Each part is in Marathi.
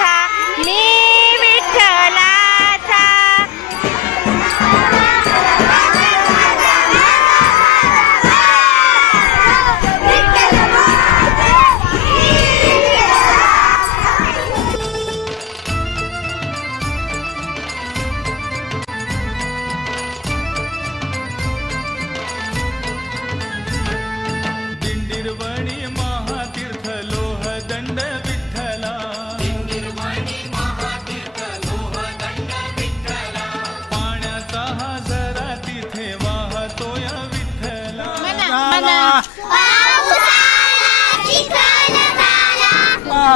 จากมี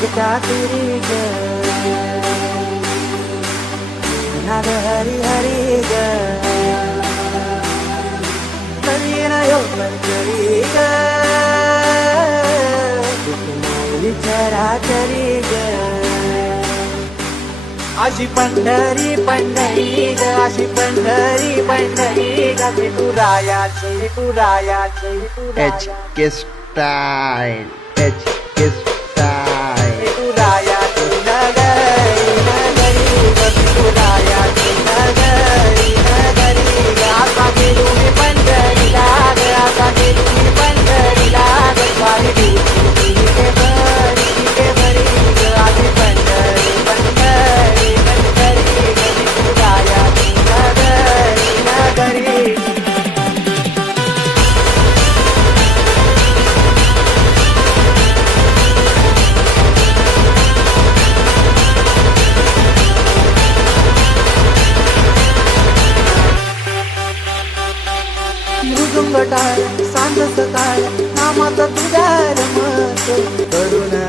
जागता फिरी ग हरि हरी हरी ग हरियो मंजरी ग विचारा तरी ग अशी पंढरी पंढरी ग अशी पंढरी पंढरी ग तुरायाची तुरायाची एच किस स्टाईल एच किस तुझ्यार मत करुणा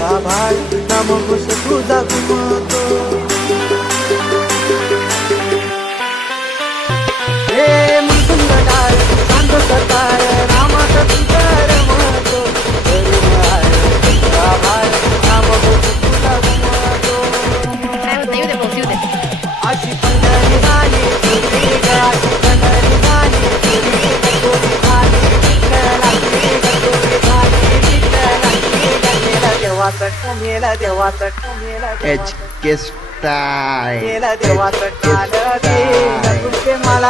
भाग भाळ तुझा कुमत देवाकट एच केस्टाय गेला देवाकट आलं ते तुमचे मला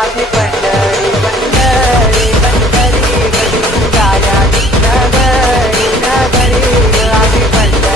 आधी पंढरी पंढरी पंढरी पंढरी नगरी नगरी आधी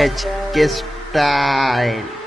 edge case style.